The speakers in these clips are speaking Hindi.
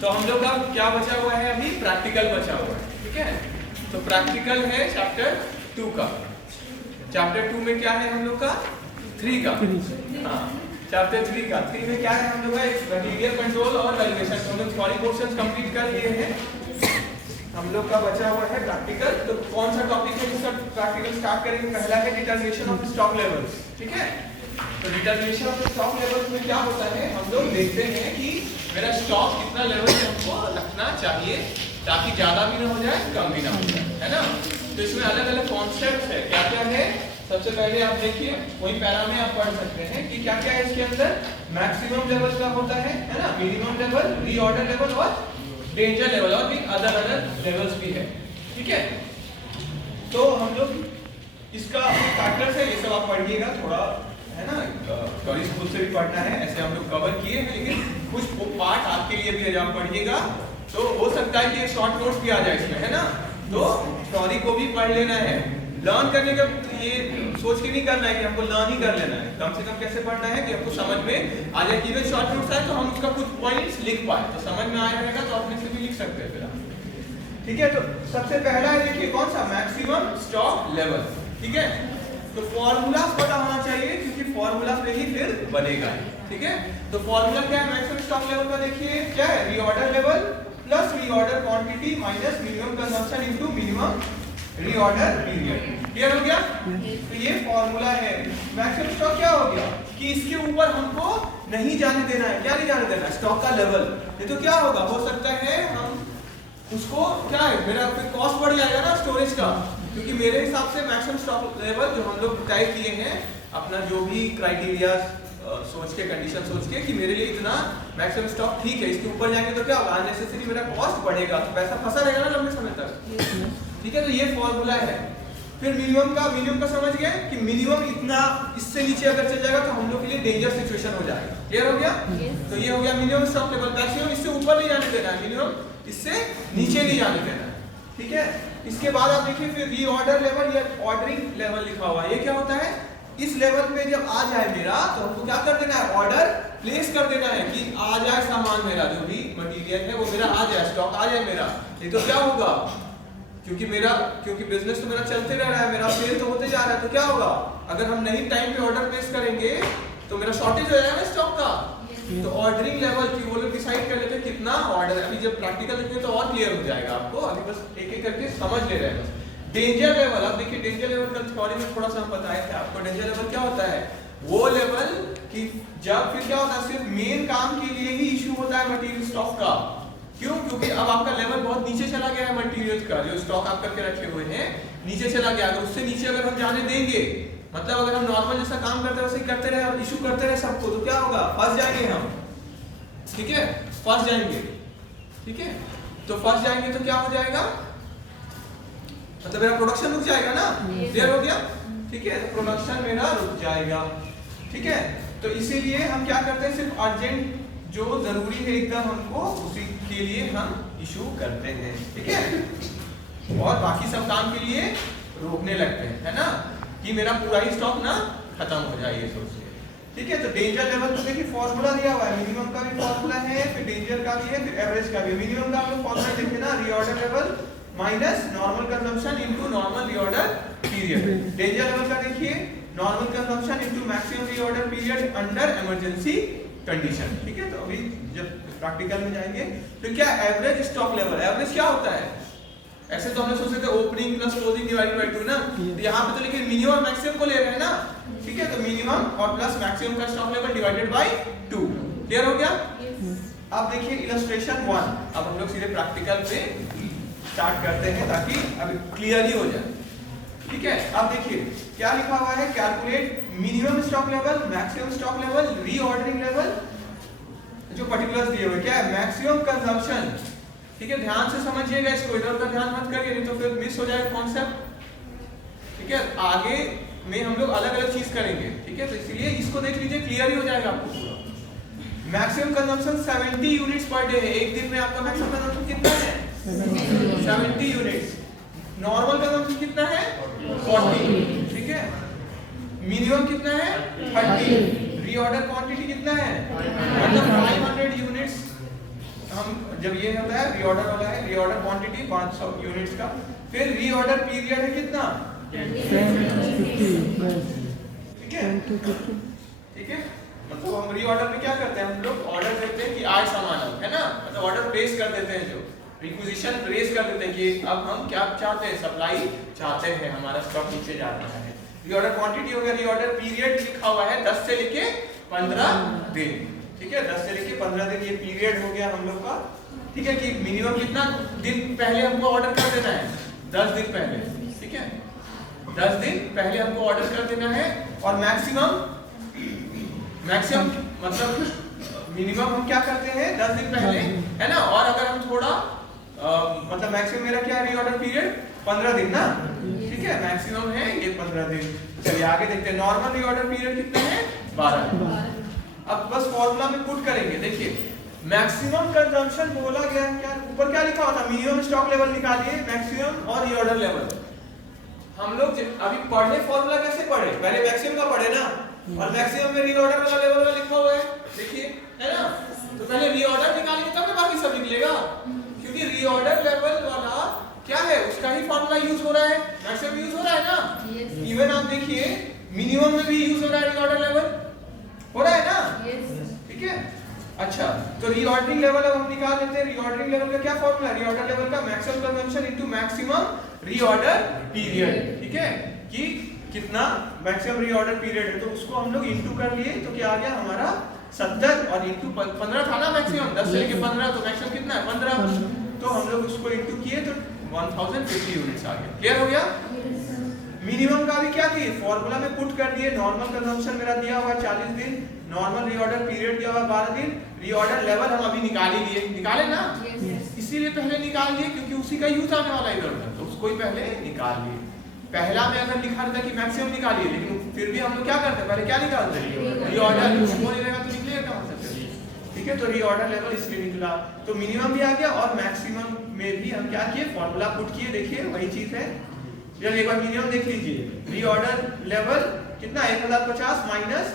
तो हम लोग का क्या बचा हुआ है अभी, प्रैक्टिकल बचा हुआ है, ठीक है। तो प्रैक्टिकल है चैप्टर 2 का। चैप्टर 2 में क्या है हम लोग का, 3 का, हाँ चैप्टर 3 का। 3 में क्या है हम लोग का, मटेरियल कंट्रोल और वैल्यूएशन। हम लोग थ्योरी पोर्शन कंप्लीट कर लिए हैं, हम लोग का बचा हुआ है प्रैक्टिकल। तो कौन सा टॉपिक है जिसका प्रैक्टिकल स्टार्ट करेंगे, पहला है डिटरमिनेशन ऑफ स्टॉक लेवल्स, ठीक है। तो डिटरमिनेशन ऑफ स्टॉक लेवल्स में क्या होता है, हम लोग देखते हैं कि मेरा स्टॉक कितना लेवल पे हमको रखना चाहिए ताकि ज्यादा भी ना हो जाए कम भी ना हो जाए, है ना। तो इसमें अलग अलग कॉन्सेप्ट है, क्या क्या है। सबसे पहले आप देखिए वही पैरा में आप पढ़ सकते हैं कि क्या क्या है इसके अंदर। मैक्सिमम लेवल का होता है ना, मिनिमम लेवल, रीऑर्डर लेवल और डेंजर लेवल, और भी अदर लेवल्स भी है, ठीक है। तो हम लोग इसका फैक्टर है, ये सब आप पढ़िएगा थोड़ा, है ना, थ्योरी खुद से भी पढ़ना है, ऐसे हम लोग कवर किए हैं, लेकिन कुछ पार्ट आपके लिए भी आप पढ़िएगा तो हो सकता है कि शॉर्ट नोट्स भी आ जाए इसमें, है ना। तो थ्योरी को भी पढ़ लेना है। लर्न करने का ये सोच के नहीं करना है कि हमको लर्न ही कर लेना है, कम से कम कैसे पढ़ना है कि हमको समझ में आ जाए। कि शॉर्ट नोट्स आए तो हम उसका कुछ पॉइंट्स लिख पाए, तो समझ में आया रहेगा तो अपने से भी लिख सकते हैं फिर आप, ठीक है। तो सबसे पहला है देखिए कौन सा, मैक्सिमम स्टॉक लेवल, ठीक है। तो फॉर्मूला पता होना चाहिए क्योंकि फॉर्मूला से ही फिर बनेगा, ठीक है। तो फॉर्मूला क्या है मैक्सिमम स्टॉक लेवल का, देखिए क्या है, reorder level plus reorder quantity minus minimum consumption into minimum reorder period. Clear हो गया। तो ये फॉर्मूला है। मैक्सिमम स्टॉक क्या हो गया कि इसके ऊपर हमको नहीं जाने देना है, क्या नहीं जाने देना, स्टॉक का लेवल। ये तो क्या होगा, हो सकता है हम उसको क्या है, मेरा फिर कॉस्ट बढ़ जाएगा ना स्टोरेज का, क्योंकि मेरे हिसाब से मैक्सिमम स्टॉक लेवल जो हम लोग तय किए हैं अपना जो भी क्राइटेरिया सोच के, कंडीशन सोच के कि मेरे लिए इतना मैक्सिमम स्टॉक ठीक है, इसके ऊपर जाएंगे तो क्या होगा, अननेसेसरी मेरा कॉस्ट बढ़ेगा, तो पैसा फंसा रहेगा ना लंबे समय तक, ठीक है। तो ये फॉर्मूला है। फिर मिनिमम का समझ गए कि मिनिमम इतना, इससे नीचे अगर चल जाएगा तो हम लोग के लिए डेंजर सिचुएशन हो जाएगा। क्लियर हो गया। तो ये हो गया मिनिमम स्टॉक लेवल। मैक्सिमम इससे ऊपर नहीं जाने देना है, मिनिमम इससे नीचे नहीं जाने देना है, ठीक है। इसके बाद आप देखिए फिर रीऑर्डर लेवल या ऑर्डरिंग लेवल लिखा हुआ है। ये क्या होता है, इस लेवल पे जब आ जाए मेरा तो हमको क्या कर देना है, ऑर्डर प्लेस कर देना है कि आ जाए सामान, मेरा जो भी मटेरियल है वो मेरा आ जाए, स्टॉक आ जाए मेरा। ये तो क्या होगा, क्योंकि बिजनेस तो मेरा चलते रह रहा है, मेरा सेल तो होते जा रहा है, तो क्या होगा, अगर हम नहीं टाइम पे ऑर्डर प्लेस करेंगे तो मेरा शॉर्टेज हो जाएगा स्टॉक का। तो ऑर्डरिंग लेवल की वो लोग डिसाइड कर लेते हैं कितना ऑर्डर। अभी जब प्रैक्टिकल देखेंगे तो और क्लियर हो जाएगा आपको, अभी बस एक एक करके समझ ले रहे हैं बस। डेंजर लेवल, अब देखिए डेंजर लेवल का थ्योरी में थोड़ा सा हम बताए थे आपको। डेंजर लेवल क्या होता है, वो लेवल कि जब फिर क्या होता है, सिर्फ मेन काम के लिए ही इशू होता है मटेरियल स्टॉक का। क्यों, क्योंकि अब आपका लेवल बहुत नीचे चला गया है, मटेरियल का जो स्टॉक आप करके रखे हुए हैं नीचे चला गया। अगर उससे नीचे अगर हम जाने देंगे, मतलब अगर हम नॉर्मल जैसा काम करते हैं वैसे ही करते रहे और इशू करते रहे सबको, तो क्या होगा, फंस जाएंगे हम, ठीक है, फंस जाएंगे, ठीक है। तो फंस जाएंगे तो क्या हो जाएगा, मतलब मेरा प्रोडक्शन रुक जाएगा ना। क्लियर हो गया, ठीक है। तो प्रोडक्शन मेरा रुक जाएगा, ठीक है। तो इसीलिए हम क्या करते हैं, सिर्फ अर्जेंट जो जरूरी है एकदम हमको, उसी के लिए हम इशू करते हैं, ठीक है। और बाकी सब काम के लिए रोकने लगते हैं, है ना, कि मेरा पूरा ही स्टॉक ना खत्म हो जाए, ये सोच के, ठीक है। तो डेंजर लेवल तो देखिए फॉर्मूला दिया हुआ है, मिनिमम का भी फॉर्मूला है, फिर डेंजर का भी है, फिर एवरेज का भी। मिनिमम का हम लोग फॉर्मूला देखें ना, reorder level minus normal consumption into normal reorder period. Danger level का देखिए normal consumption into maximum reorder period under emergency condition, ठीक है। तो अभी जब प्रैक्टिकल में जाएंगे तो क्या एवरेज स्टॉक लेवल, एवरेज क्या होता है, ऐसे तो हमने सोचे थे opening plus closing divided by 2 ना, तो यहाँ पे तो लेकिन मिनिमम मैक्सिमम को ले रहे हैं ना, ठीक है। तो मिनिमम और प्लस मैक्सिमम का stock level divided by 2। Clear हो गया। अब देखिए इलस्ट्रेशन 1, अब हम लोग सीधे प्रैक्टिकल पे स्टार्ट करते हैं ताकि अभी क्लियर ही हो जाए, ठीक है। अब देखिए क्या लिखा हुआ है, calculate minimum stock level, maximum stock level, reordering level, जो पर्टिकुलर्स दिए हुए क्या है, मैक्सिमम कंजम्पशन, ठीक है। ध्यान से समझिएगा इसको, इधर उधर ध्यान मत करिए नहीं तो फिर मिस हो जाएगा कॉन्सेप्ट, ठीक है। आगे में हम लोग अलग अलग चीज करेंगे, ठीक है। तो इसलिए इसको देख लीजिए, क्लियर ही हो जाएगा आपको पूरा। Maximum consumption 70 units per day है, एक दिन में आपका मैक्सिमम कंजम्पशन कितना है, 70 यूनिट्स। नॉर्मल कंजम्पशन कितना है, 40, ठीक है। मिनिमम कितना है, 30। रीऑर्डर क्वांटिटी कितना है, मतलब 500 यूनिट्स हम जब ये होता है रीऑर्डर वाला है, रीऑर्डर क्वांटिटी 500 यूनिट्स का, फिर रीऑर्डर पीरियड है कितना 10 ठीक है। मतलब हम रीऑर्डर में क्या करते हैं, हम लोग ऑर्डर देते हैं कि आज सामान है ना, मतलब ऑर्डर प्लेस कर देते हैं, जो रिक्विजिशन प्लेस कर देते हैं कि अब हम क्या चाहते हैं, सप्लाई चाहते हैं, हमारा स्टॉक नीचे जा रहा है। रीऑर्डर क्वांटिटी हो गया, रीऑर्डर पीरियड लिखा हुआ है 10 से लेके 15 दिन, ठीक है, 10 से लेके 15 दिन ये पीरियड हो गया हम लोग का, ठीक है, कि मिनिमम कितना दिन पहले हमको ऑर्डर कर देना है, 10 दिन पहले, ठीक है, 10 दिन पहले हमको ऑर्डर कर देना है। और मैक्सिमम मतलब मिनिमम हम क्या करते हैं 10 दिन पहले, है ना। और अगर हम थोड़ा मतलब मैक्सिमम मेरा क्या है रीऑर्डर पीरियड 15 दिन ना, ठीक है, मैक्सिमम है ये 15 दिन। चलिए आगे देखते हैं, नॉर्मल रीऑर्डर पीरियड कितने हैं 12। अब बस फॉर्मूला में पुट करेंगे, देखिए मैक्सिमम कंजम्पशन बोला गया, क्या ऊपर क्या लिखा हुआ था, मिनिमम स्टॉक लेवल निकालिए, मैक्सिमम और रीऑर्डर लेवल। हम लोग अभी पढ़े फॉर्मूला कैसे पढ़े, पहले मैक्सिमम का पढ़े ना, और मैक्सिमम में रीऑर्डर वाला लेवल वाला लिखा हुआ है, देखिए, है ना। तो पहले रीऑर्डर निकालेंगे तब ना बाकी सब निकलेगा, क्योंकि रीऑर्डर लेवल वाला क्या है, उसका ही फॉर्मूला यूज हो रहा है, मैक्सिमम यूज हो रहा है ना। इवन आप देखिए मिनिमम में भी यूज हो रहा है रीऑर्डर लेवल, हो रहा है ना, ठीक है। अच्छा, तो रीऑर्डरिंग लेवल अब हम निकाल लेते हैं। रीऑर्डरिंग लेवल का क्या फॉर्मूला है, रीऑर्डर लेवल का maximum consumption into maximum reorder period, ठीक है, कि कितना मैक्सिमम रीऑर्डर पीरियड है, तो उसको हम लोग इनटू कर लिए, तो क्या आ गया हमारा 70 और इनटू 15 था ना मैक्सिमम, 10 से लेके 15, तो मैक्सिमम कितना है 15, तो हम लोग उसको इनटू किए तो 1050 यूनिट्स आ गया। क्लियर हो गया। मिनिमम का भी क्या किए, फॉर्मूला में पुट कर दिए, नॉर्मल कंजम्पशन मेरा दिया हुआ 40 दिन, नॉर्मल रीऑर्डर पीरियड दिया हुआ 12 दिन, रीऑर्डर लेवल हम अभी निकाल ही लिए, निकाले ना, इसीलिए पहले निकाल लिए क्योंकि उसी का यूज आने वाला इधर उधर, तो उसको ही पहले निकाल लिए। पहला में अगर लिखा रहता कि मैक्सिमम निकालिए, लेकिन फिर भी हम लोग क्या करते हैं, पहले क्या निकालते हैं रीऑर्डर, वो नहीं रहेगा तो निकलेगा कहां से, ठीक है। तो रीऑर्डर लेवल इसलिए निकला, तो मिनिमम भी आ गया और मैक्सिमम में भी हम क्या किए, फॉर्मूला पुट किए, देखिए वही चीज है। चलिए एक बार मिनिमम देख लीजिए, रीऑर्डर लेवल कितना 1050 माइनस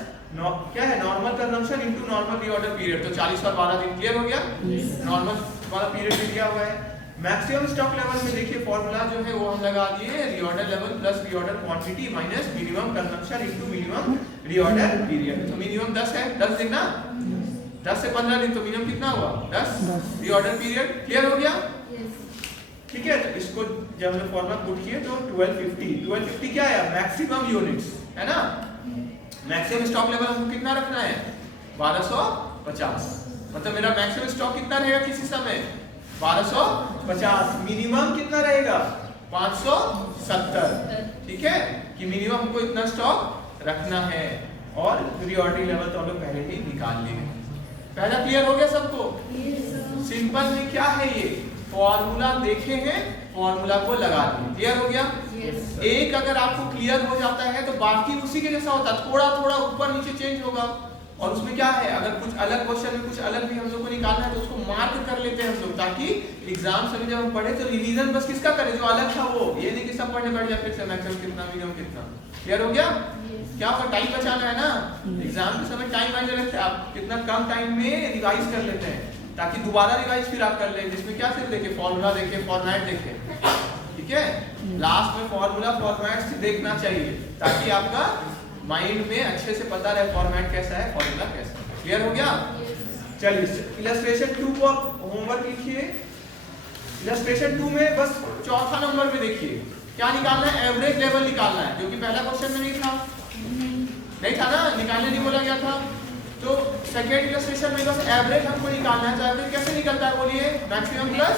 क्या है normal consumption into normal reorder period, तो 40 और 12 दिन। क्लियर हो गया, नॉर्मल वाला पीरियड भी दिया हुआ है। मैक्सिमम स्टॉक लेवल में देखिए फॉर्मूला जो है वो हम लगा दिए, reorder level plus reorder quantity minus minimum consumption into minimum reorder period. तो मिनिमम 10 है, 10 दिन ना, 10 से 15 दिन, तो मिनिमम कितना हुआ 10 रीऑर्डर पीरियड। क्लियर हो गया, ठीक है। तो इसको जब हमने फॉर्मूला पुट किए तो 1250 क्या है, मैक्सिमम यूनिट्स, है ना। मैक्सिमम स्टॉक लेवल हमको कितना रखना है 1250, मतलब मेरा मैक्सिमम स्टॉक कितना रहेगा किसी समय 1250, मिनिमम कितना रहेगा 570, ठीक है, कि मिनिमम हमको इतना स्टॉक रखना है। और रीऑर्डरिंग लेवल तो हम लोग पहले ही निकाल लिए। पहला क्लियर हो गया सबको। सिंपल में क्या है, ये फॉर्मूला देखे हैं, फॉर्मूला को लगा दिए। क्लियर हो गया। एक अगर आपको क्लियर हो जाता है तो बाकी उसी के जैसा होता है, थोड़ा थोड़ा ऊपर नीचे चेंज होगा। और उसमें क्या है, अगर कुछ अलग क्वेश्चन में कुछ अलग भी हम लोग को निकालना है तो उसको मार्क कर लेते हैं हम लोग, ताकि एग्जाम से जब हम पढ़े तो रिवीजन बस किसका करें, जो अलग था वो, ये नहीं कि सब पढ़ने बैठ जाए फिर से मैक्सिमम कितना मिनिमम कितना। क्लियर हो गया। क्या होगा, टाइम बचाना है ना, एग्जाम के समय टाइम मायने रखते हैं। आप कितना कम टाइम में रिवाइज कर लेते हैं ताकि दोबारा रिवाइज फिर आप कर लें, जिसमें क्या सिर्फ देखे फॉर्मूला देखे फॉर्मेट देखे, ठीक है। लास्ट में फॉर्मूला फॉर्मेट देखना चाहिए ताकि आपका माइंड में अच्छे से पता रहे फॉर्मेट कैसा है, फॉर्मूला कैसा है। क्लियर हो गया। चलिए इलस्ट्रेशन 2 को होमवर्क लिखिए। इलस्ट्रेशन 2 में बस चौथा नंबर पे देखिए क्या निकालना है, एवरेज लेवल निकालना है, जो कि पहला क्वेश्चन में नहीं था ना, निकालने नहीं बोला गया था। तो सेकेंड इलस्ट्रेशन में बस एवरेज हमको निकालना है। तो एवरेज कैसे निकलता है बोलिए, maximum plus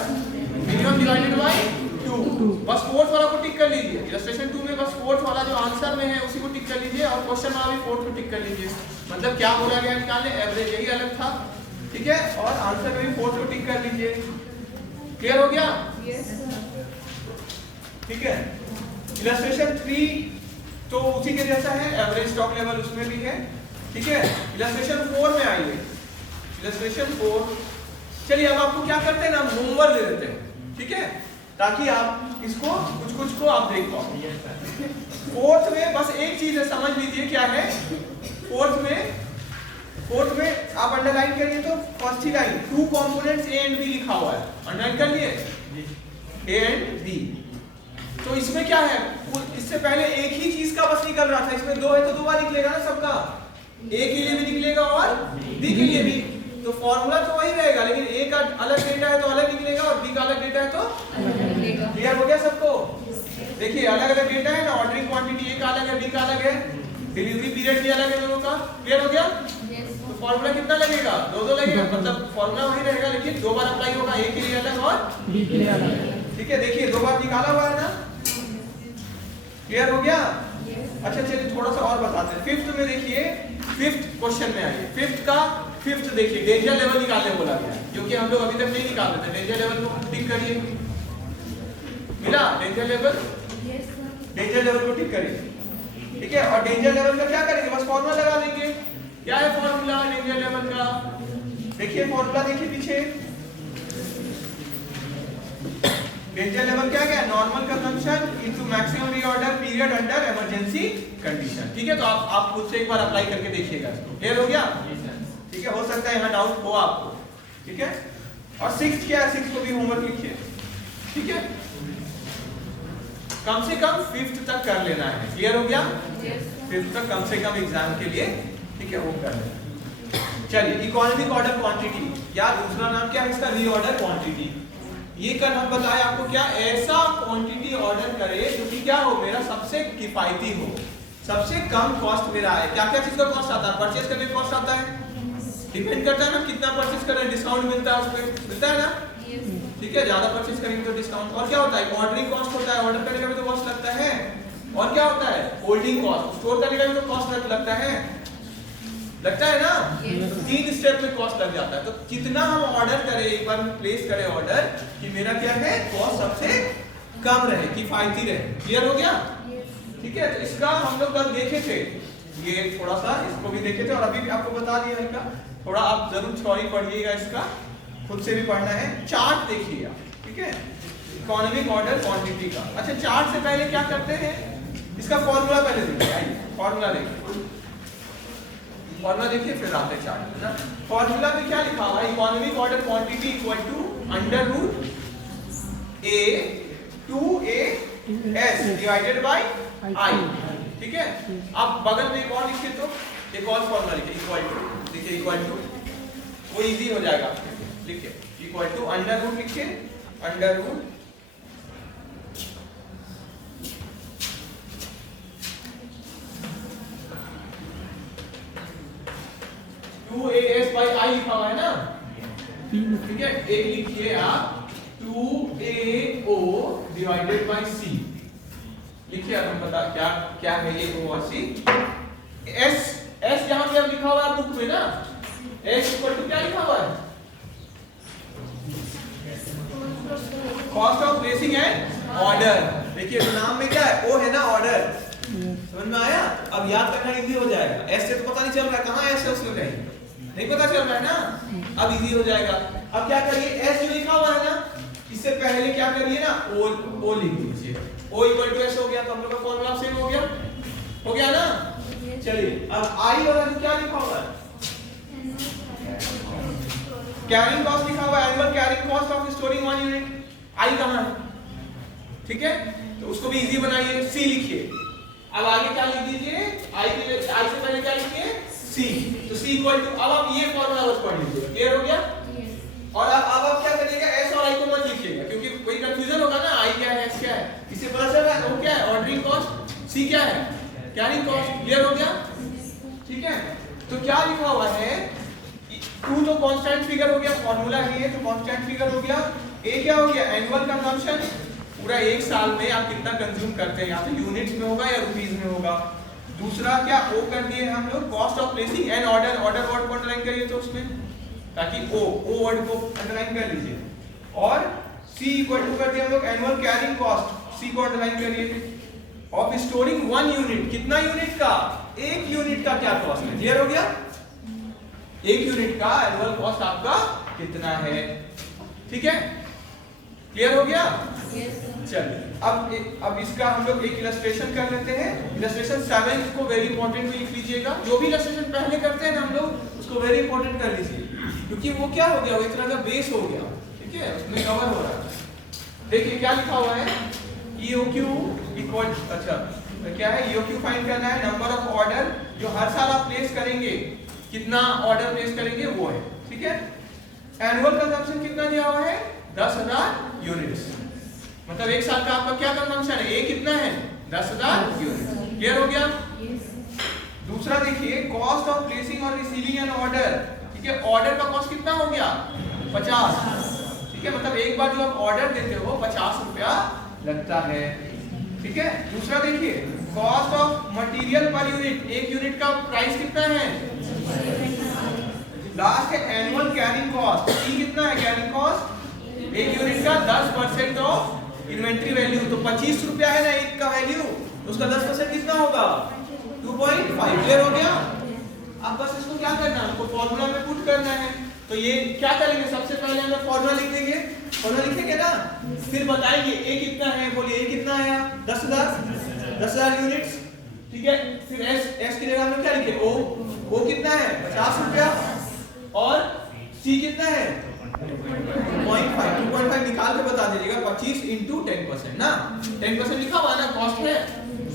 minimum divided by 2। बस फोर्थ वाला को टिक कर लीजिए। इलस्ट्रेशन 2 में बस फोर्थ वाला जो आंसर में है उसी को टिक कर लीजिए और क्वेश्चन वाला भी फोर्थ को टिक कर लीजिए। मतलब क्या बोला गया निकालने, एवरेज यही अलग था, ठीक है, और आंसर में भी फोर्थ को टिक कर लीजिए। क्लियर हो गया। ठीक है। इलस्ट्रेशन 3 तो उसी के जैसा है, एवरेज स्टॉक लेवल उसमें भी है, ठीक है। इलस्ट्रेशन 4 में आइए। इलस्ट्रेशन 4, चलिए अब आपको क्या करते हैं ना, होमवर्क दे देते हैं, ठीक है, ताकि आप इसको कुछ को आप देख पाओ। फोर्थ में बस एक चीज है, समझ लीजिए क्या है। फोर्थ फोर्थ में आप अंडरलाइन करिए तो फर्स्ट ही लाइन, two components A and B लिखा हुआ है, अंडरलाइन कर लिए ए एंड बी। तो इसमें क्या है, इससे पहले एक ही चीज का बस निकल रहा था, इसमें दो है तो दो बार निकलेगा ना सबका, ए के लिए भी निकलेगा और बी के लिए भी, तो फॉर्मूला तो वही रहेगा, लेकिन ए का अलग डेटा है तो अलग निकलेगा और बी का अलग डेटा है तो अलग निकलेगा। क्लियर हो गया सबको? देखिए अलग अलग डेटा है ना, ऑर्डरिंग क्वांटिटी ए का अलग है, बी का अलग है, डिलीवरी पीरियड भी अलग है दोनों का। क्लियर हो गया? तो फॉर्मूला कितना लगेगा, दो लगेगा, मतलब फॉर्मूला वही रहेगा लेकिन दो बार अप्लाई होगा, ए के लिए अलग और बी के लिए अलग। ठीक है, देखिए दो बार निकाला हुआ है ना। क्लियर हो गया? अच्छा चलिए थोड़ा सा और बताते हैं। फिफ्थ में देखिए, फिफ्थ क्वेश्चन में आइए, फिफ्थ देखिए डेंजर लेवल निकालने बोला गया है, क्योंकि हम लोग अभी तक नहीं निकालते थे। डेंजर लेवल को टिक करिए, मिला डेंजर लेवल, डेंजर लेवल को टिक करिए। ठीक है, और डेंजर लेवल का क्या करेंगे, बस फॉर्मूला लगा देंगे। क्या है फॉर्मूला डेंजर लेवल का, देखिए फॉर्मूला देखिए पीछे, डेंजर लेवल क्या है, normal consumption into maximum reorder period under emergency condition. ठीक है, तो आप खुद से एक बार अप्लाई करके देखिएगा इसको। क्लियर हो गया? ठीक है, हो सकता है यहाँ डाउट हो आपको। ठीक है, और सिक्स्थ क्या है, सिक्स्थ को भी होमवर्क लिखिए। ठीक है, कम से कम फिफ्थ तक कर लेना है। क्लियर हो गया? फिफ्थ तक कम से कम एग्जाम के लिए, ठीक है, वो कर लेना। चलिए इकोनॉमिक ऑर्डर क्वांटिटी, या दूसरा नाम क्या है इसका, रीऑर्डर क्वांटिटी। ये कल हम बताए आपको, क्या ऐसा क्वांटिटी ऑर्डर करे जो कि क्या हो, मेरा सबसे किफायती हो, सबसे कम कॉस्ट मेरा है। क्या क्या चीज का कॉस्ट आता है, परचेज करने का कॉस्ट आता है, डिपेंड करता है ना कितना परचेज कर रहे हैं, डिस्काउंट मिलता है उसमें, मिलता है ना। ठीक है, ज्यादा परचेज करेंगे तो डिस्काउंट। और क्या होता है, ऑर्डरिंग कॉस्ट होता है, ऑर्डर करने का भी तो कॉस्ट लगता है। और क्या होता है, होल्डिंग कॉस्ट, स्टोर करने का भी तो कॉस्ट लगता है ना। तीन स्टेप में कॉस्ट लग जाता है। तो कितना हम ऑर्डर करें, एक बार प्लेस करें ऑर्डर कि मेरा क्या है, कॉस्ट सबसे कम रहे, किफायती रहे। क्लियर हो गया? ठीक है, तो इसका हम लोग कल देखे थे, ये थोड़ा सा इसको भी देखे थे और अभी भी आपको बता दिया इनका। थोड़ा आप जरूर थ्योरी पढ़िएगा, इसका खुद से भी पढ़ना है। चार्ट देखिए आप, ठीक है, इकोनॉमिक ऑर्डर क्वांटिटी का। अच्छा चार्ट से पहले क्या करते हैं, इसका फॉर्मूला पहले देखिए, आइए फॉर्मूला देखिए, फॉर्मूला देखिए फिर आते हैं चार्ट में ना। फॉर्मूला में क्या लिखा हुआ है, economic order quantity equal to under root A two A S divided by I. ठीक है, आप बगल में एक और लिखिए, तो एक और फॉर्मूला लिखिए, इक्वल टू, देखिए इक्वल टू, वो इजी हो जाएगा। लिखिए इक्वल टू अंडर रूट, लिखिए under root two A S by I लिखा हुआ है ना। ठीक है, एक लिखिए आप 2AO डिवाइडेड बाई C लिखिए। अब हम बता क्या क्या है ये O और C। S यहाँ पे अब लिखा हुआ है बुक में ना, S इक्वल टू क्या लिखा हुआ है, cost of placing an order. देखिए नाम में क्या है, O है ना, ऑर्डर। समझ में आया? अब याद करना इजी हो जाएगा। S से तो पता नहीं चल रहा है कहाँ S है, उसमें नहीं पता चल रहा है ना, अब इजी हो जाएगा। अब क्या करिए, S जो लिखा हुआ है ना, इससे पहले क्या करिए ना, O लिख दीजिए। O इक्वल टू S हो गया, तो हम लोग का फॉर्मूला सेम हो गया ना। चलिए अब I और जो क्या लिखा हुआ है, कैरिंग कॉस्ट लिखा हुआ है, annual carrying cost of storing 1 unit. I कहाँ है? ठीक है, तो उसको भी इजी बनाइए, C लिखिए। अब आगे क्या लिख दीजिए, I से पहले क्या लिखिए, C, तो C इक्वल टू, अब आप ये फॉर्मूला बस पढ़ लीजिए। क्लियर हो गया? और अब आप क्या करिएगा, S और I को मत लिखिएगा, क्योंकि कोई कंफ्यूजन होगा ना, I क्या है S क्या है, इससे पता चल रहा है वो क्या है, ऑर्डरिंग कॉस्ट, C क्या है, कैरिंग कॉस्ट। क्लियर हो गया? ठीक है, तो क्या लिखा हुआ है, 2 तो कांस्टेंट फिगर हो गया, फॉर्मूला है ये तो कांस्टेंट फिगर हो गया। A क्या हो गया, एनुअल कंजम्पशन, पूरा एक साल में आप कितना कंज्यूम करते हैं, या तो यूनिट्स में होगा या रुपीस में होगा। दूसरा क्या O कर दिए हम लोग, cost of placing an order, order word को अंडरलाइन करिए तो उसमें, ताकि O वर्ड को अंडरलाइन कर लीजिए। और C इक्वल टू कर दिया हम लोग एनुअल कैरिंग कॉस्ट, C को अंडरलाइन करिए। ऑफ स्टोरिंग 1 यूनिट, कितना यूनिट का, 1 यूनिट का क्या कॉस्ट है। क्लियर हो गया? 1 यूनिट का एनुअल कॉस्ट आपका कितना है। ठीक है, क्लियर हो गया? चलिए अब इसका हम लोग एक इलस्ट्रेशन कर लेते हैं। इलस्ट्रेशन 7 को वेरी इंपॉर्टेंट में लिख लीजिएगा। जो भी इलस्ट्रेशन पहले करते हैं ना हम लोग उसको वेरी इंपॉर्टेंट कर लीजिए, क्योंकि वो क्या हो गया, वो एक तरह का बेस हो गया, ठीक है, उसमें कवर हो रहा है। देखिए क्या लिखा हुआ है, EOQ इक्वल, अच्छा क्या है, EOQ फाइंड करना है, नंबर ऑफ ऑर्डर जो हर साल आप प्लेस करेंगे, कितना ऑर्डर प्लेस करेंगे वो है, ठीक है। एनुअल कंजम्पशन कितना दिया हुआ है, 10,000 यूनिट्स, मतलब एक साल का आपका क्या कंजम्पशन है, ए कितना है, 10,000 यूनिट। क्लियर हो गया? दूसरा देखिए, कॉस्ट ऑफ प्लेसिंग और रिसीविंग एन ऑर्डर, ठीक है, ऑर्डर का कॉस्ट कितना हो गया, 50, ठीक है, मतलब एक बार जो आप ऑर्डर देते हो 50 रुपया लगता है, ठीक है। दूसरा देखिए, cost of material per unit, एक यूनिट का प्राइस कितना है, लास्ट है एनुअल कैरिंग कॉस्ट, ई कितना है कैरिंग कॉस्ट, एक यूनिट का 10% ऑफ इन्वेंट्री वैल्यू, तो 25 रुपया है ना एक का वैल्यू, तो उसका 10% कितना होगा, 2.5। क्लियर हो गया? अब बस इसको क्या करना है, हमको फॉर्मूला में पुट करना है। तो ये क्या करेंगे, सबसे पहले हम लोग फॉर्मूला लिख देंगे, फॉर्मूला लिखेंगे ना, फिर बताएंगे ए कितना है, बोलिए ए कितना है, 10,000 यूनिट्स, ठीक है। फिर एस की जगह हम लोग क्या लिखे, ओ कितना है, 50 रुपया, और सी कितना है, 2.5 निकाल के बता दीजिएगा, 25 इंटू 10% ना, 10% लिखा हुआ ना कॉस्ट में,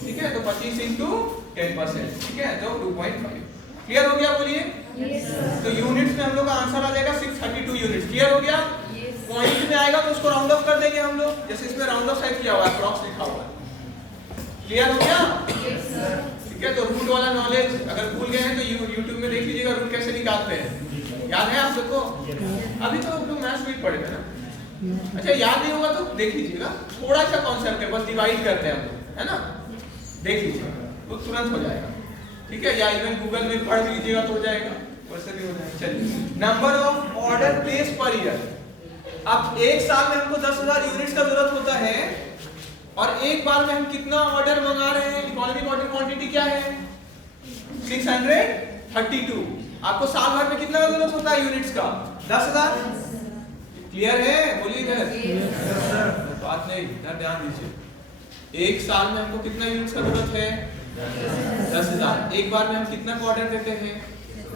ठीक है, तो 25 इंटू 10%, ठीक है, तो 2.5। क्लियर हो गया? बोलिए। तो यूनिट्स में हम लोग का आंसर आ जाएगा 632 यूनिट्स। क्लियर हो गया? पॉइंट में आएगा तो उसको राउंड ऑफ कर देंगे हम लोग, जैसे इसमें राउंड ऑफ साइड किया हुआ है, अप्रॉक्स लिखा हुआ है। क्लियर हो गया? ठीक है, तो रूट वाला नॉलेज अगर भूल गए हैं तो YouTube में देख लीजिएगा रूट कैसे निकालते हैं, याद है आप सबको? अभी तो हम लोग मैथ्स भी पढ़े थे ना, अच्छा याद नहीं होगा तो देख लीजिएगा, थोड़ा सा कॉन्सेप्ट है, बस डिवाइड करते हैं हम लोग, है ना, देख लीजिएगा तो तुरंत हो जाएगा, ठीक है, या इवन गूगल में पढ़ लीजिएगा तो हो जाएगा, वैसे भी हो जाएगा। चलिए, number of order place per year, अब एक साल में हमको 10,000 यूनिट्स का जरूरत होता है, और एक बार में हम कितना ऑर्डर मंगा रहे हैं, इकोनॉमिक ऑर्डर क्वांटिटी क्या है, 632। आपको साल भर में कितना जरूरत होता है यूनिट्स का, 10,000। क्लियर है? बोलिए इधर, बात नहीं, इधर ध्यान दीजिए। एक साल में हमको कितना यूनिट्स का जरूरत है, 10,000। एक बार में हम कितना का ऑर्डर देते हैं,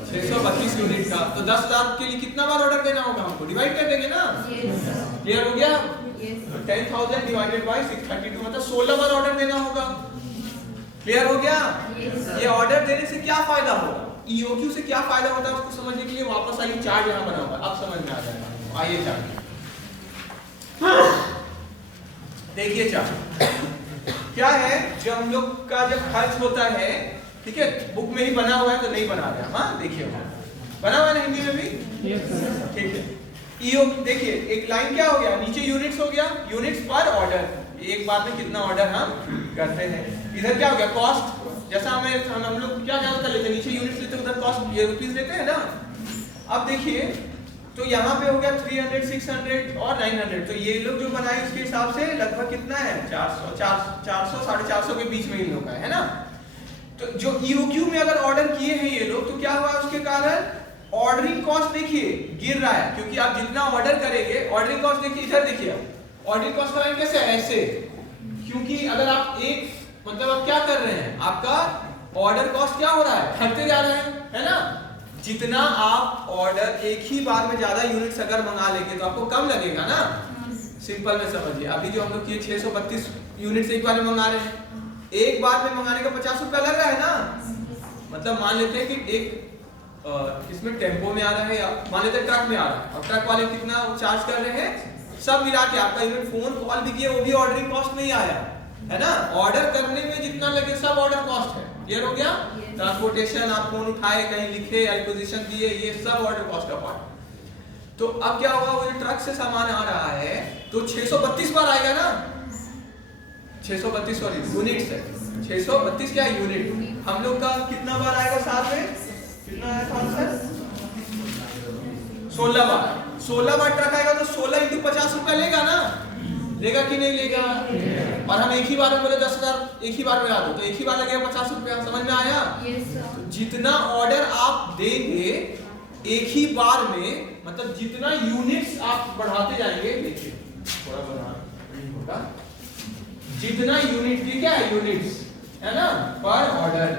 632 यूनिट का, तो 10,000 के लिए कितना बार ऑर्डर देना होगा हमको, डिवाइड कर देंगे ना। क्लियर हो गया? 10,000 डिवाइडेड बाय 632 मतलब 16 बार ऑर्डर देना होगा। क्लियर हो गया? ये ऑर्डर देने से क्या फायदा होगा, EOQ से क्या फायदा होता है उसको समझने के लिए वापस आइए, चार्ट यहाँ बना हुआ है, अब समझ में आ जाएगा। आइए चार्ट देखिए, चार्ट क्या है, जब हम लोग का जब खर्च होता है, ठीक है, बुक में ही बना हुआ है तो नहीं बना रहा, हाँ देखिए बना हुआ है हिंदी में भी, ठीक है। EO देखिए, एक लाइन क्या हो गया, नीचे यूनिट्स हो गया, यूनिट्स पर ऑर्डर, एक बार में कितना ऑर्डर हम करते हैं। इधर क्या हो गया, कॉस्ट, जैसा हम लोग क्या ज्यादा लेते हैं, नीचे यूनिट्स लेते हैं, उधर कॉस्ट ये रुपीस लेते हैं ना। अब देखिए, तो यहाँ पे हो गया 300, 600 और 900, तो ये लोग जो बनाए उसके हिसाब से लगभग कितना है, 400, 450 के बीच में इन लोग का है ना। तो जो EOQ में अगर ऑर्डर किए हैं ये लोग, तो क्या हुआ उसके कारण ऑर्डरिंग कॉस्ट देखिए गिर रहा है, क्योंकि आप जितना ऑर्डर करेंगे, ऑर्डरिंग कॉस्ट देखिए, इधर देखिए, ऑर्डरिंग कॉस्ट का लाइन कैसे है, ऐसे, क्योंकि अगर आप एक मतलब आप क्या कर रहे हैं, आपका ऑर्डर कॉस्ट क्या हो रहा है, घटते जा रहे हैं, है ना। जितना आप ऑर्डर एक ही बार में ज्यादा यूनिट्स अगर मंगा लेंगे तो आपको कम लगेगा ना, सिंपल में समझिए। अभी जो हम लोग ये 632 यूनिट्स एक बार में मंगा रहे हैं, एक बार में मंगाने का 50 रुपया लग रहा है ना, मतलब मान लेते हैं कि एक इसमें टेम्पो में आ रहा है, या मान लेते हैं ट्रक में आ रहा है, और ट्रक वाले कितना चार्ज कर रहे हैं, सब मिला के आपका इवन फोन कॉल भी किया वो भी ऑर्डरिंग कॉस्ट में ही आया है ना। ऑर्डर करने में जितना लगे सब ऑर्डर कॉस्ट है। क्लियर हो गया? ट्रांसपोर्टेशन, आप फोन उठाए, कहीं लिखे, एक्विजिशन दिए, ये सब ऑर्डर कॉस्ट का पार्ट। तो अब क्या होगा, वो जो ट्रक से सामान आ रहा है तो 632 बार आएगा ना, 632 सॉरी यूनिट्स है, 632 क्या यूनिट, हम लोग का कितना बार आएगा साथ में, कितना है आंसर, 16 बार। 16 बार ट्रक आएगा तो 16 इंटू 50 रुपया लेगा ना, लेगा कि नहीं लेगा। और हम एक ही बार में बोले 10,000 एक ही बार में आ दो, तो एक ही बार लगेगा 50 रुपया। समझ में आया? तो जितना ऑर्डर आप देंगे एक ही बार में, मतलब जितना यूनिट्स आप बढ़ाते जाएंगे, देखिए थोड़ा बना नहीं होगा। जितना यूनिट, ये क्या है यूनिट्स है ना, पर ऑर्डर।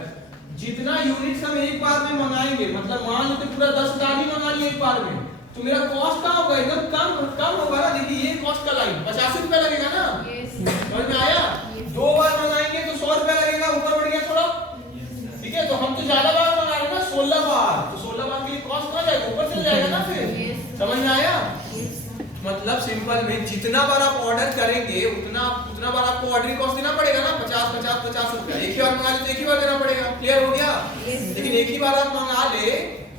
जितना यूनिट्स हम एक बार में मंगाएंगे, मतलब मान लो पूरा 10,000 ही मंगा लिए एक बार में, तो मेरा कॉस्ट कहाँ होगा, एकदम कम होगा ना। देखिए ये कॉस्ट का लाइन 50 रुपया लगेगा ना, समझ में आया। 2 बार मंगाएंगे तो 100 रुपया लगेगा, ऊपर बढ़ गया थोड़ा, ठीक है। तो हम तो ज्यादा बार मंगा रहे हैं ना, 16 बार, तो 16 बार के लिए कॉस्ट कहाँ जाएगा, ऊपर चल जाएगा ना फिर, समझ में आया। मतलब सिंपल में जितना बार आप ऑर्डर करेंगे उतना बार आपको ऑर्डरिंग कॉस्ट देना पड़ेगा ना, 50 रुपया। एक ही बार मंगा ले तो एक ही बार देना पड़ेगा, क्लियर हो गया। लेकिन एक ही बार आप मंगा ले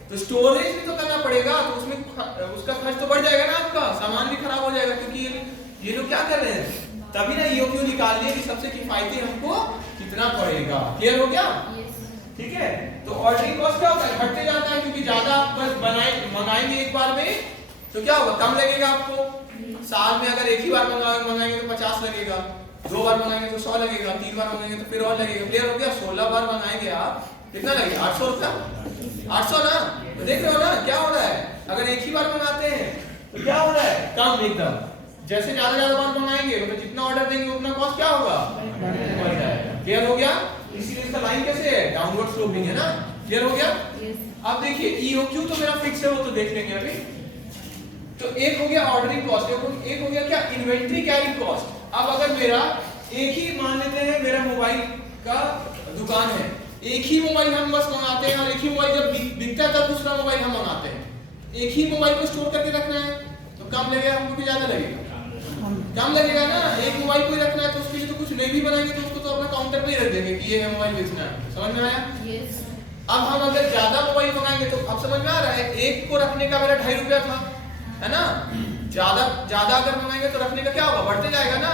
तो स्टोरेज भी तो करना पड़ेगा, तो उसमें उसका खर्च तो बढ़ जाएगा ना, आपका सामान भी खराब हो जाएगा। क्योंकि ये लोग क्या कर रहे हैं, तभी ना EOQ निकाल लिए कि सबसे किफायती हमको कितना पड़ेगा, क्लियर हो गया, ठीक है। तो ऑर्डरिंग कॉस्ट क्या होता है, घटते जाता है, क्योंकि ज्यादा आप बस मंगाएंगे एक बार में तो क्या होगा, कम लगेगा आपको। साल में अगर एक ही बार मंगाएंगे तो 50 लगेगा, 2 बार मंगाएंगे तो 100 लगेगा, 3 बार मंगाएंगे तो फिर और लगेगा, क्लियर हो गया। 16 बार मंगाएंगे आप, कितना लगेगा, 800 रुपया, 800 ना। तो देख रहे हो ना क्या हो रहा है, अगर एक ही बार मंगाते हैं तो क्या हो रहा है, कम एकदम। जैसे ज्यादा बार मंगाएंगे तो जितना ऑर्डर देंगे उतना कॉस्ट क्या होगा, बढ़ जाएगा, क्लियर हो गया। इसीलिए इसका लाइन कैसे है, डाउनवर्ड स्लोपिंग है ना, क्लियर हो गया। अब देखिए EOQ तो मेरा फिक्स है, वो तो देख लेंगे अभी। तो एक हो गया ऑर्डरिंग कॉस्ट, एक हो गया क्या, इन्वेंट्री कैरिंग कॉस्ट। अब अगर मेरा एक ही, मान लेते हैं मेरा मोबाइल का दुकान है, एक ही मोबाइल हम बस मंगाते हैं, और एक ही मोबाइल जब बिकता है तब दूसरा मोबाइल हम मंगाते हैं। एक ही मोबाइल को स्टोर करके रखना है तो कम लगेगा हमको कि ज्यादा लगेगा, कम लगेगा ना। एक मोबाइल को ही रखना है तो उसके लिए तो कुछ नहीं भी बनाएंगे, तो उसको तो अपने काउंटर पे ही रख देंगे कि ये है मोबाइल बेचना है, समझ में आया। अब हम अगर ज्यादा मोबाइल मंगाएंगे तो अब समझ में आ रहा है, एक को रखने का मेरा 2.5 रुपया था, है ना। ज्यादा अगर मंगाएंगे तो रखने का क्या होगा, बढ़ते जाएगा ना।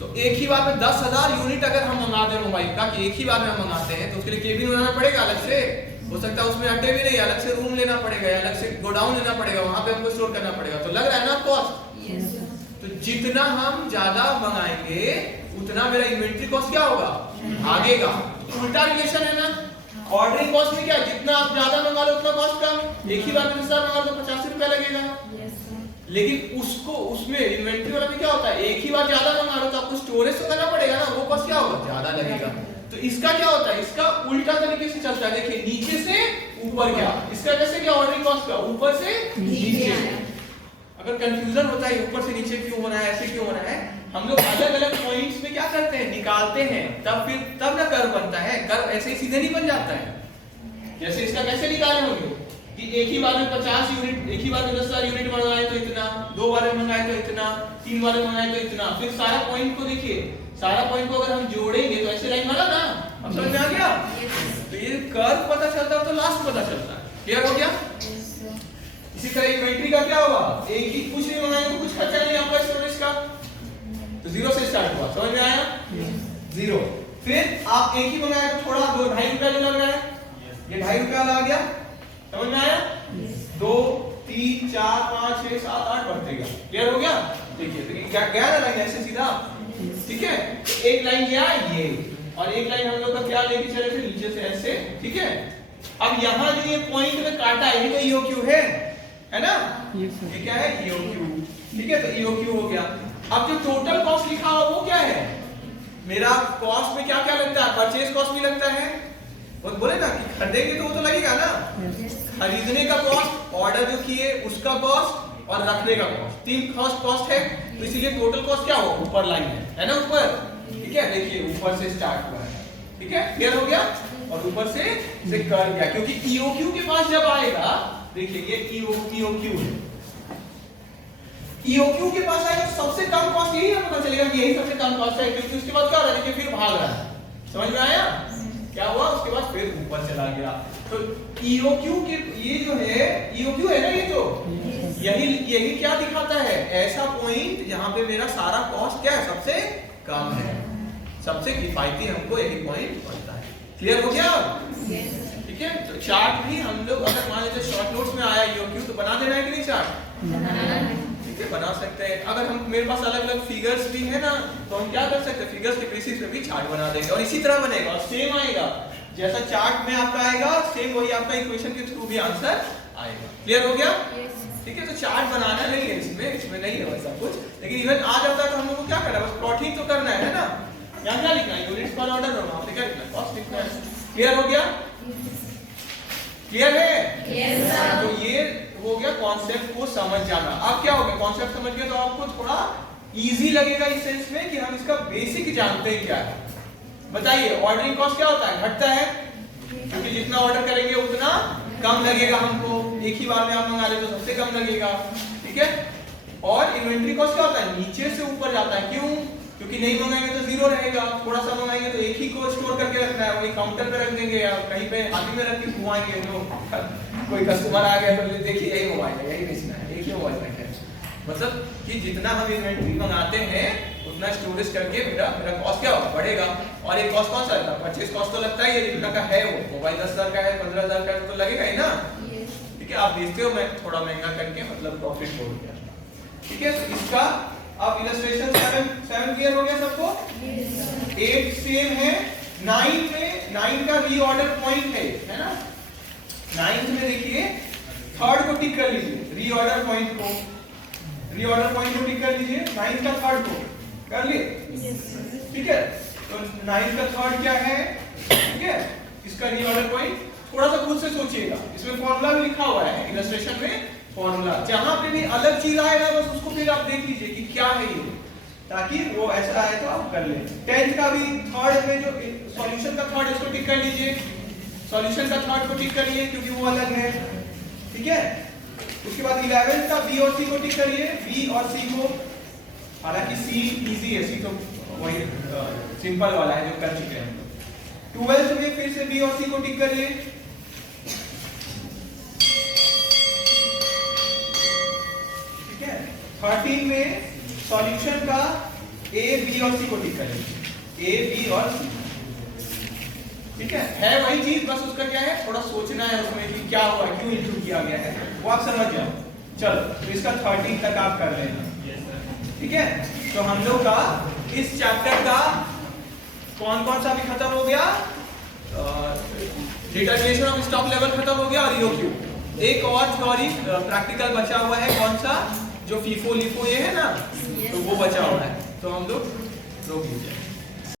तो एक ही बार में 10,000 यूनिट अगर हम मंगा दें मोबाइल का, कि एक ही बार में हम मंगाते हैं, तो उसके लिए केबिन बनाना पड़ेगा अलग से, हो सकता है उसमें अड्डे भी नहीं, अलग से रूम लेना पड़ेगा, अलग से गोडाउन लेना पड़ेगा, वहां पे हमको स्टोर करना पड़ेगा। तो लग रहा है ना कॉस्ट। तो जितना हम ज्यादा मंगाएंगे उतना मेरा इन्वेंट्री कॉस्ट क्या होगा, भागेगा। उल्टा रिलेशन है ना, ऑर्डरिंग कॉस्ट में क्या, जितना आप ज्यादा मंगा लो उतना कॉस्ट कम। एक ही बार में 10,000 मंगा लो तो 50 रुपया लगेगा। लेकिन उसमें इन्वेंट्री वाला में क्या होता है, एक ही बार ज्यादा मंगा लो तो आपको स्टोरेज तो करना पड़ेगा ना, वो कॉस्ट क्या होगा, ज्यादा लगेगा। तो इसका क्या होता है, इसका उल्टा तरीके से चलता है। देखिए नीचे से ऊपर क्या, इसका कैसे क्या, ऑर्डरिंग कॉस्ट का ऊपर से नीचे। अगर कंफ्यूजन होता है ऊपर से नीचे क्यों हो रहा है, ऐसे क्यों हो रहा है, हम लोग अलग अलग पॉइंट्स में क्या करते हैं, निकालते हैं, तब ना कर्व बनता है। कर्व ऐसे ही सीधे नहीं बन जाता है। जैसे इसका कैसे निकाले होंगे कि एक ही बार में 50 यूनिट, एक ही बार में 10,000 यूनिट मंगाए तो इतना, 2 बार में मंगाए तो इतना, 3 बार में मंगाए तो इतना। फिर सारा पॉइंट को देखिए, सारा पॉइंट को अगर हम जोड़ेंगे तो ऐसे लाइन बना ना, अब समझ में आ गया। तो ये कर्व पता चलता है तो लास्ट पता चलता है, क्लियर हो गया। इसी तरह इन्वेंट्री का क्या हुआ, एक ही कुछ नहीं मंगाएंगे तो कुछ खर्चा नहीं आपका स्टोरेज का, तो 0 से स्टार्ट हुआ, समझ में आया, 0। फिर आप एक ही मंगाए तो थोड़ा 2-2.5 रुपया जो लग रहा है, ये 2.5 रुपया आ गया, समझ में आया। 2 3 4 5 6 7 8 बढ़ते गया, क्लियर हो गया। देखिए क्या गया ना लाइन ऐसे सीधा, ठीक है। एक लाइन गया ये, और एक लाइन हम लोग का क्या लेके चले थे, नीचे से ऐसे, ठीक है। अब यहाँ जो ये पॉइंट में काटा है, ये तो EOQ है ना, ये क्या है, EOQ, ठीक है। तो EOQ हो गया। अब जो टोटल कॉस्ट लिखा हुआ वो क्या है, मेरा कॉस्ट में क्या क्या लगता है, परचेज कॉस्ट भी लगता है, बोले ना कि खरीदेंगे तो वो तो लगेगा ना, खरीदने का कॉस्ट, ऑर्डर जो किए उसका कॉस्ट, और रखने का कॉस्ट, 3 कॉस्ट है। तो इसीलिए टोटल कॉस्ट क्या होगा, ऊपर लाइन है ना, ऊपर, ठीक है। देखिए ऊपर से स्टार्ट हुआ है, ठीक है, क्लियर हो गया, और ऊपर से कर्व गया, क्योंकि EOQ के पास जब आएगा, देखिए ये EOQ है, EOQ के पास आएगा सबसे कम कॉस्ट यही है, पता चलेगा कि यही सबसे कम कॉस्ट है, क्योंकि उसके बाद क्या हो रहा है, देखिए फिर भाग रहा है, समझ में आया क्या हुआ, उसके बाद फिर ऊपर चला गया। तो EOQ के ये जो है EOQ है ना, ये तो यही क्या दिखाता है, ऐसा पॉइंट जहां पे मेरा सारा कॉस्ट क्या है, सबसे कम है, सबसे किफायती हमको यही पॉइंट पड़ता है, क्लियर हो गया। ठीक है, तो चार्ट भी हम लोग अगर मान लीजिए शॉर्ट नोट्स में आया EOQ तो बना देना है कि नहीं चार्ट, ठीक है, बना सकते हैं। अगर हम मेरे पास अलग अलग फिगर्स भी है ना, तो हम क्या कर सकते हैं, फिगर्स के बेसिस पे भी चार्ट बना देंगे, और इसी तरह बनेगा, और सेम आएगा जैसा चार्ट में आपका आएगा, सेम वही आपका इक्वेशन के थ्रू भी आंसर आएगा, क्लियर हो गया। ठीक है, तो चार्ट बनाना नहीं है, इसमें नहीं है, सब कुछ, लेकिन इवन आ जाता है तो हम लोग को क्या करना है, बस प्लॉटिंग तो करना है ना। यहाँ क्या लिखना है, यूनिट्स पर ऑर्डर होगा, आपने क्या लिखना है, कॉस्ट लिखना है। क्लियर हो गया? क्लियर है? Yes sir. तो ये हो गया कॉन्सेप्ट को समझ जाना। अब क्या हो गया, कॉन्सेप्ट समझ गए तो आपको थोड़ा इजी लगेगा इस सेंस में कि हम इसका बेसिक जानते हैं क्या है। बताइए ऑर्डरिंग कॉस्ट क्या होता है, घटता है क्योंकि जितना ऑर्डर करेंगे उतना कम लगेगा हमको, एक ही बार में आप मंगा ले तो सबसे कम लगेगा, ठीक है। और इन्वेंट्री कॉस्ट क्या होता है, नीचे से ऊपर जाता है, क्यों, क्योंकि नहीं मंगाएंगे तो जीरो रहेगा, थोड़ा सा मंगाएंगे तो एक ही को स्टोर करके रखना है, वही काउंटर पे रख देंगे या कहीं पे हाथी में रख के घुमाएंगे, जो कोई कस्टमर आ गया तो देखिए यही मोबाइल है, यही बेचना है, एक ही मोबाइल रखना है। मतलब कि जितना हम इन्वेंट्री मंगाते हैं उतना स्टोरेज करके मेरा कॉस्ट क्या होगा, बढ़ेगा। और एक कॉस्ट कौन सा है, परचेज कॉस्ट तो लगता ही है, जितना का है वो मोबाइल 10,000 का है 15,000 का है तो लगेगा ही ना, ठीक है। आप बेचते हो, मैं थोड़ा महंगा करके मतलब प्रॉफिट हो गया, ठीक है। तो इसका अब इलस्ट्रेशन 7 क्लियर हो गया सबको। 8 सेम है। 9 में 9 का रीऑर्डर पॉइंट है ना। 9 में देखिए थर्ड को टिक कर लीजिए, रीऑर्डर पॉइंट को टिक कर लीजिए, 9 का थर्ड को कर लिए, ठीक है। तो 9 का थर्ड क्या है, ठीक है, इसका रीऑर्डर पॉइंट थोड़ा सा खुद से सोचिएगा, इसमें फॉर्मूला भी लिखा हुआ है इलस्ट्रेशन में, फॉर्मूला जहां पे भी अलग चीज आए ना बस उसको फिर आप देख लीजिए कि क्या है ये, ताकि वो ऐसा आए तो आप कर लें। 10th का भी थर्ड में जो सॉल्यूशन का थर्ड उसको टिक कर लीजिए, सॉल्यूशन का थर्ड को टिक करिए क्योंकि वो अलग है, ठीक है। उसके बाद 11th का बी और सी को टिक करिए, बी और सी को, हालांकि सी इजी है, सी तो वही सिंपल वाला है जो कर चुके हैं। 12th में फिर से बी और सी को टिक करिए, ठीक है। 13 में सॉल्यूशन का ए बी और सी को टिक करिए, ए बी और सी, ठीक है वही चीज, बस उसका क्या है थोड़ा सोचना है उसमें कि क्या हुआ, क्यों इंक्लूड किया गया है, वो आप समझ जाओ। चलो तो इसका 13 तक आप कर लेना, ठीक है। तो हम लोग का इस चैप्टर का कौन कौन सा भी खत्म हो गया, डिटरमिनेशन ऑफ स्टॉक लेवल खत्म हो गया और ईओक्यू। एक और थ्योरी प्रैक्टिकल बचा हुआ है, कौन सा, जो फीफो लिफो ये है ना, तो वो बचा हुआ है, तो हम लोग रोक लीजिए।